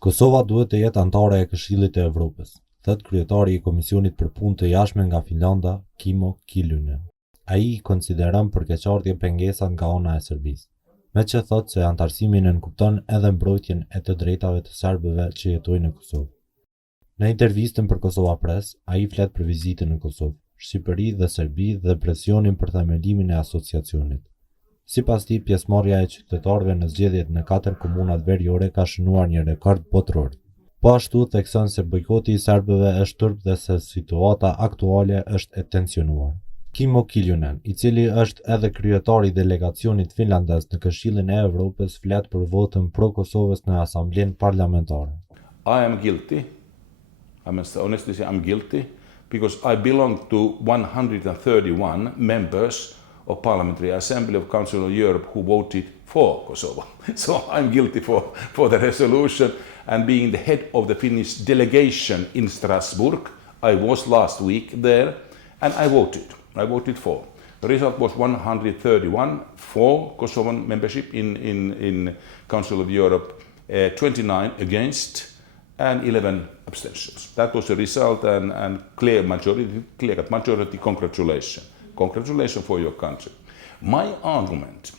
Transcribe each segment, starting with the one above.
Kosova duhet të jetë anëtare e Këshillit të Evropës, thotë kryetari i Komisionit për Punë të Jashtme nga Finlanda, Kimmo Kiljunen. Ai I konsideron për keqardhje pengesat nga ana e Serbisë, meqë thotë se anëtarësimi nënkupton edhe mbrojtjen e të drejtave të serbëve që jetojnë në Kosovë. Në intervistën për KosovaPress, ai flet për vizitën në Kosovë, Shqipëri dhe Serbi dhe presionin për themelimin e asociacionit. Sipas tij, pjesëmarrja e qytetarëve në zgjedhjet në 4 komunat veriore ka shënuar një rekord botror. Po ashtu thekson se bojkoti I serbëve është turp dhe se situata aktuale është e tensionuar. Kimmo Kiljunen, I cili është edhe kryetari I delegacionit finlandez në Këshillin e Evropës, flet për votën pro Kosovës në Asamblenë Parlamentare. I am guilty. I must honestly say I'm guilty because I belong to 131 members of Parliamentary Assembly of Council of Europe who voted for Kosovo. So I'm guilty for the resolution, and being the head of the Finnish delegation in Strasbourg, I was last week there and I voted. I voted for. The result was 131 for Kosovan membership in Council of Europe, 29 against, and 11 abstentions. That was the result, and clear cut majority. Congratulations. Congratulations for your country. My argument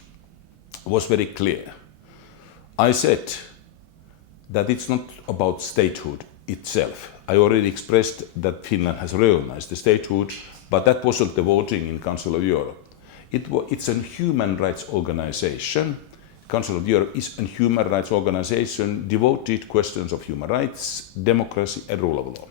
was very clear. I said that it's not about statehood itself. I already expressed that Finland has recognized the statehood, but that wasn't the voting in Council of Europe. It's a human rights organization. Council of Europe is a human rights organization devoted to questions of human rights, democracy and rule of law.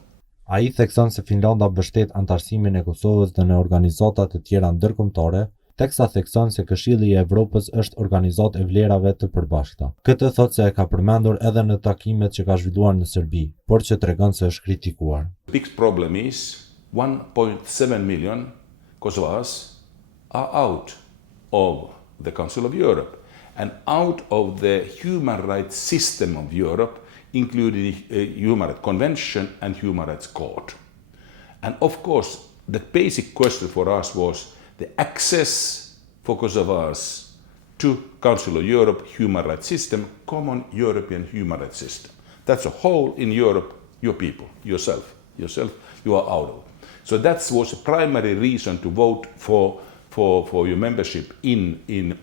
Ai thekson se Finlanda mbështet anëtarësimin e Kosovës dhe në organizata të tjera ndërkombëtare, teksa thekson se Këshilli I Evropës është organizatë e vlerave të përbashkëta. Këtë thotë se e ka përmendur edhe në takimet që ka zhvilluar në Serbi, por që tregon se është kritikuar. Big problem is 1.7 million Kosovars are out of the Council of Europe and out of the human rights system of Europe, including the Human Rights Convention and Human Rights Court. And of course, the basic question for us was the access for Kosovars to Council of Europe human rights system, common European human rights system. That's a hole in Europe, your people, yourself, you are out of. So that was a primary reason to vote for your membership in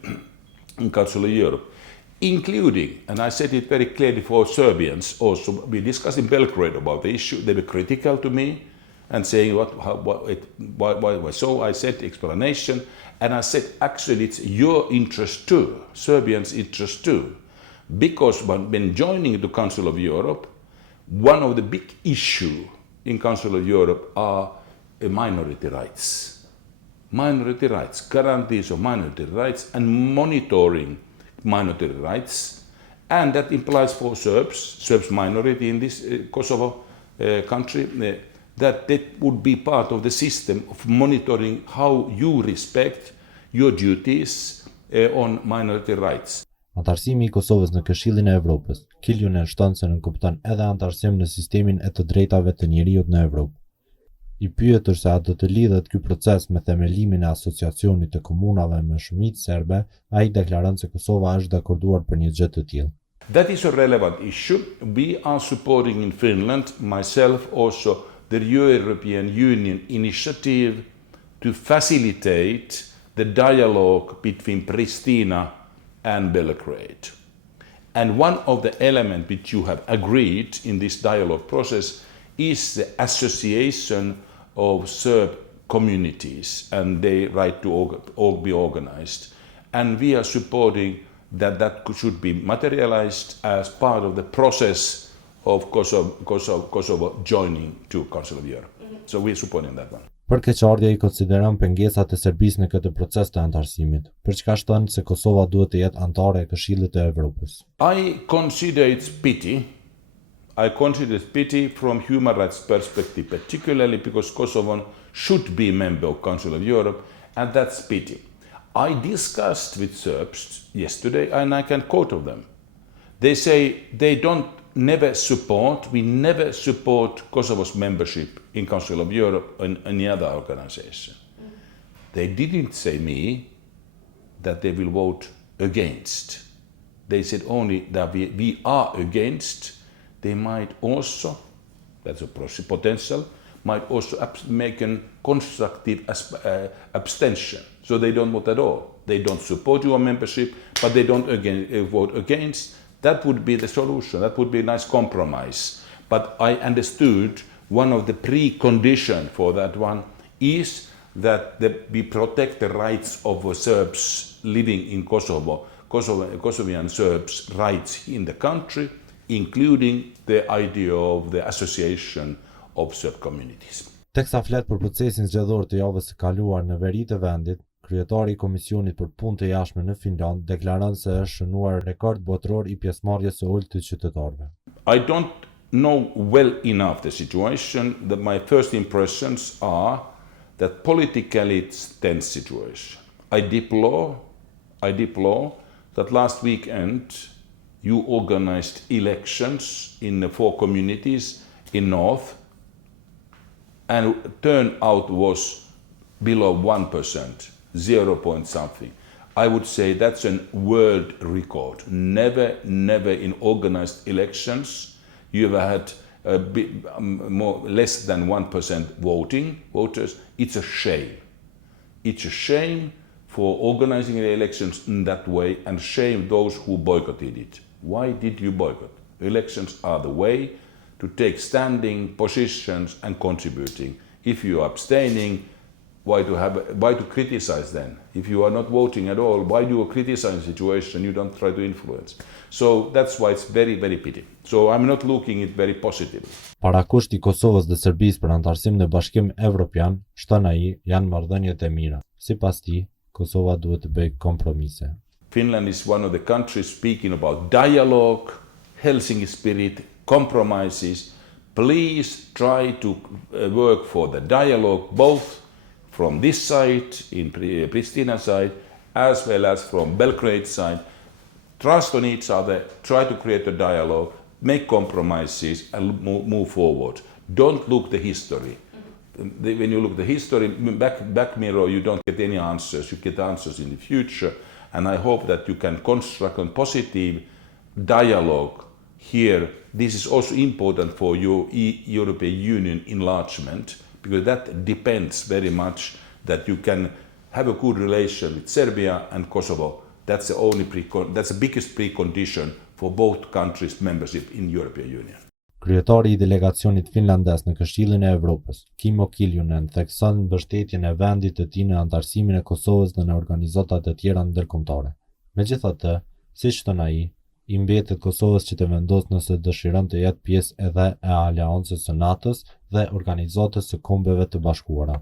Council of Europe, including, and I said it very clearly for Serbians also, we discussed in Belgrade about the issue. They were critical to me and saying why so. I said explanation, and I said actually it's your interest too, Serbians' interest too, because when joining the Council of Europe, one of the big issues in Council of Europe are minority rights. Minority rights, guarantees of minority rights and monitoring minority rights, and that implies for Serbs minority in this Kosovo country, that would be part of the system of monitoring how you respect your duties on minority rights. Anëtarësimi I Kosovës në Këshillin e Evropës, Kiljunen shton se nënkupton edhe anëtarësim në sistemin e të drejtave të njerëzit në Evropë. I pyetur se a do të lidhet ky proces me themelimin e asociacionit të komunave me shumicë serbe, ai deklaron se Kosova është dakorduar për një gjë të tillë. That is a relevant issue. We are supporting in Finland, myself also, the European Union initiative to facilitate the dialogue between Pristina and Belgrade. And one of the elements which you have agreed in this dialogue process is the association of Serb communities and their right to all be organized. And we are supporting that should be materialized as part of the process of Kosovo joining to Council of Europe. So we are supporting that one. Për keqardhje I konsideron pengesat e Serbisë në këtë proces të anëtarësimit, për çka shton se Kosova duhet të jetë anëtare e Këshillit të Evropës. I consider it pity from human rights perspective, particularly because Kosovo should be a member of Council of Europe, and that's pity. I discussed with Serbs yesterday, and I can quote of them. They say we never support Kosovo's membership in Council of Europe or any other organization. They didn't say me that they will vote against. They said only that we are against they might also, that's a potential, might also make a constructive abstention. So they don't vote at all. They don't support your membership, but they don't vote against. That would be the solution. That would be a nice compromise. But I understood one of the preconditions for that one is that we protect the rights of Serbs living in Kosovo, Kosovian Serbs' rights in the country, including the idea of the association of Serb communities. Teksa flet për procesin zgjedhor të javës së kaluar në veri të vendit, kryetari i Komisionit për Punë të Jashtme në Finland deklaron se është shënuar rekord botëror i pjesëmarrjes së ulët të qytetarëve. I don't know well enough the situation, that my first impressions are that politically it's a tense situation. I deplore that last weekend you organized elections in the 4 communities in North, and turnout was below 1%, 0 point something. I would say that's a world record. Never in organized elections you have had less than 1% voters. It's a shame. It's a shame for organizing the elections in that way, and shame those who boycotted it. Why did you boycott? Elections are the way to take standing positions and contributing. If you are abstaining, why to criticize then? If you are not voting at all, why do you criticize the situation? You don't try to influence. So that's why it's very pity. So I'm not looking at it very positively. Parakushti i Kosovës dhe Serbisë për anëtarësim në Bashkim Evropian, shton ai, janë marrëdhëniet e mira. Sipas tij, Kosova duhet të bëjë kompromise. Finland is one of the countries speaking about dialogue, Helsinki spirit, compromises. Please try to work for the dialogue, both from this side, in Pristina side, as well as from Belgrade side. Trust on each other, try to create a dialogue, make compromises, and move forward. Don't look the history. When you look the history, back mirror, you don't get any answers. You get answers in the future. And I hope that you can construct a positive dialogue here. This is also important for your European Union enlargement, because that depends very much that you can have a good relation with Serbia and Kosovo. That's the biggest precondition for both countries' membership in European Union. Kryetari i delegacionit finlandes në Këshillin e Evropës, Kimmo Kiljunen, thekson mbështetjen e vendit të tij në anëtarësimin e Kosovës dhe në organizata të tjera ndërkombëtare. Megjithatë, siç thon ai, i mbetet Kosovës që të vendosë nëse dëshiron të jetë pjesë edhe e aleancës së NATO-s dhe Organizatës së Kombeve të Bashkuara.